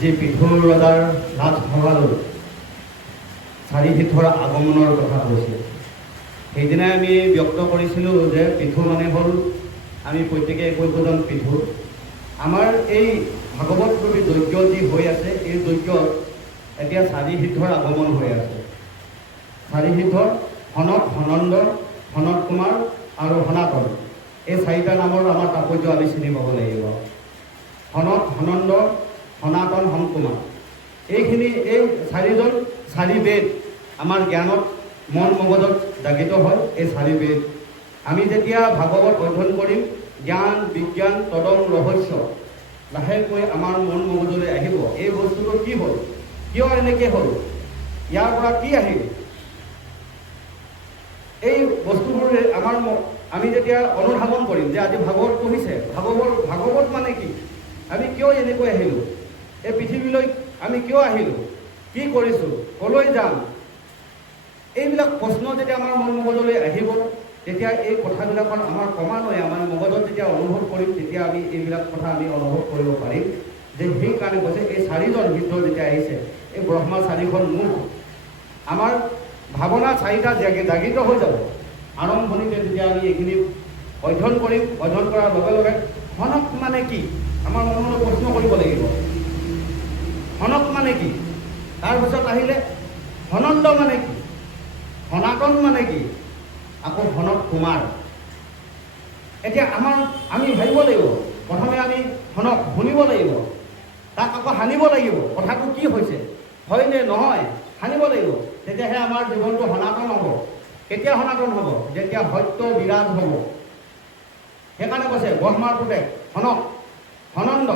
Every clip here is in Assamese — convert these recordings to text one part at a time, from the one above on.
যে পিঠুৰ ৰজাৰ ৰাজসভালৈ চাৰিসিদ্ধৰ আগমনৰ কথা কৈছে। সেইদিনাই আমি ব্যক্ত কৰিছিলোঁ যে পিঠু মানে হ'ল আমি প্ৰত্যেকে একোজন পিঠু। আমাৰ এই ভাগৱত ৰূপী যজ্ঞ যি হৈ আছে, এই যজ্ঞত এতিয়া চাৰিসিদ্ধৰ আগমন হৈ আছে। চাৰিসিদ্ধৰ সনত, সনন্দ, সনত কুমাৰ আৰু সনাতন, এই চাৰিটা নামৰ আমাৰ তাৎপৰ্য আমি চিনি পাব লাগিব। সনত, সনন্দ, সনাতন, কুমাৰ, এইখিনি এই চাৰিজন চাৰি বেদ আমাৰ জ্ঞানত মন মগজত জাগিত হয়। এই চাৰি বেদ আমি যেতিয়া ভাগৱত অধ্যয়ন কৰিম, জ্ঞান বিজ্ঞান তদং ৰহস্য লাহেকৈ আমাৰ মন মগজলৈ আহিব। এই বস্তুটো কি হ'ল, কিয় এনেকৈ হ'ল, ইয়াৰ পৰা কি আহিল, এই বস্তুবোৰ আমাৰ আমি যেতিয়া অনুধাৱন কৰিম যে আজি ভাগৱত পঢ়িছে, ভাগৱত মানে কি, আমি কিয় এনেকৈ আহিলোঁ, এই পৃথিৱীলৈ আমি কিয় আহিলোঁ, কি কৰিছোঁ, ক'লৈ যাম, এইবিলাক প্ৰশ্ন যেতিয়া আমাৰ মন মগজলৈ আহিব, তেতিয়া এই কথাবিলাকৰ আমাৰ ক্ৰমান্বয়ে আমাৰ মগজত যেতিয়া অনুভৱ কৰিম, তেতিয়া আমি এইবিলাক কথা আমি অনুভৱ কৰিব পাৰিম। যে সেইকাৰণে কৈছে এই চাৰিজন সিদ্ধ যেতিয়া আহিছে, এই ব্ৰহ্মা চাৰিখন মুখ, আমাৰ ভাৱনা চাৰিটা জাগিত হৈ যাব। আৰম্ভণিতে যেতিয়া আমি এইখিনি অধ্যয়ন কৰিম, অধ্যয়ন কৰাৰ লগে লগে সনক মানে কি আমাৰ মনলৈ প্ৰশ্ন কৰিব লাগিব। সনক মানে কি, তাৰপিছত আহিলে সনন্দ মানে কি, সনাতন মানে কি, আকৌ সনত কুমাৰ। এতিয়া আমি ভাবিব লাগিব, প্ৰথমে আমি সনক শুনিব লাগিব, তাক আকৌ সানিব লাগিব, কথাটো কি হৈছে, হয়নে নহয় সানিব লাগিব, তেতিয়াহে আমাৰ জীৱনটো সনাতন হ'ব। কেতিয়া সনাতন হ'ব, যেতিয়া সত্য বিৰাজ হ'ব। সেইকাৰণে কৈছে ব্ৰহ্মাৰ পুতেক সনক, সনন্দ,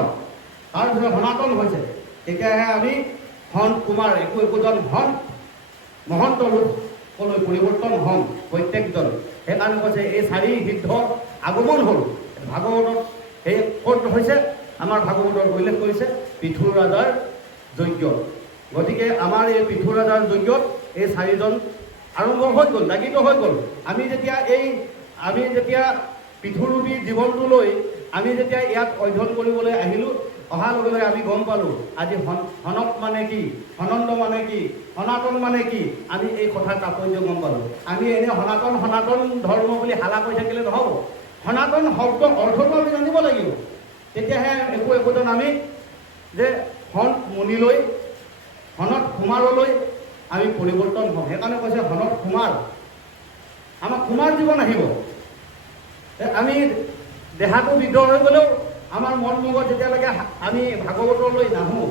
তাৰপিছত সনাতন হৈছে, তেতিয়াহে আমি সন্ত কুমাৰ একোজন মহন্ত ৰূপলৈ পৰিৱৰ্তন হ'ম প্ৰত্যেকজন। সেইকাৰণে কৈছে এই চাৰি সিদ্ধ আগমন হ'ল। ভাগৱতত সেই ক'ত হৈছে, আমাৰ ভাগৱতত উল্লেখ কৰিছে পিঠুৰ ৰজাৰ যজ্ঞ। গতিকে আমাৰ এই পিঠুৰ ৰজাৰ যজ্ঞত এই চাৰিজন আৰম্ভ হৈ গ'ল, জাগিত হৈ গ'ল। আমি যেতিয়া পিঠুৰূপী জীৱনটোলৈ আমি যেতিয়া ইয়াত অধ্যয়ন কৰিবলৈ আহিলোঁ, অহাৰ লগে লগে আমি গম পালোঁ আজি সনক মানে কি, সনন্দ মানে কি, সনাতন মানে কি, আমি এই কথাৰ তাৎপৰ্য গম পালোঁ। আমি এনে সনাতন ধৰ্ম বুলি হালা কৰি থাকিলে নহ'ব। সনাতন শব্দ অৰ্থটো আমি জানিব লাগিব, তেতিয়াহে একোজন আমি যে সন্ত মুনিলৈ, সনত কুমাৰলৈ আমি পৰিৱৰ্তন হ'ম। সেইকাৰণে কৈছে সনত কুমাৰ, আমাৰ কুমাৰ জীৱন আহিব। আমি দেহাটো বৃদ্ধ হৈ গ'লেও আমাৰ মন মগজ যেতিয়ালৈকে আমি ভাগৱতলৈ নাহোঁ,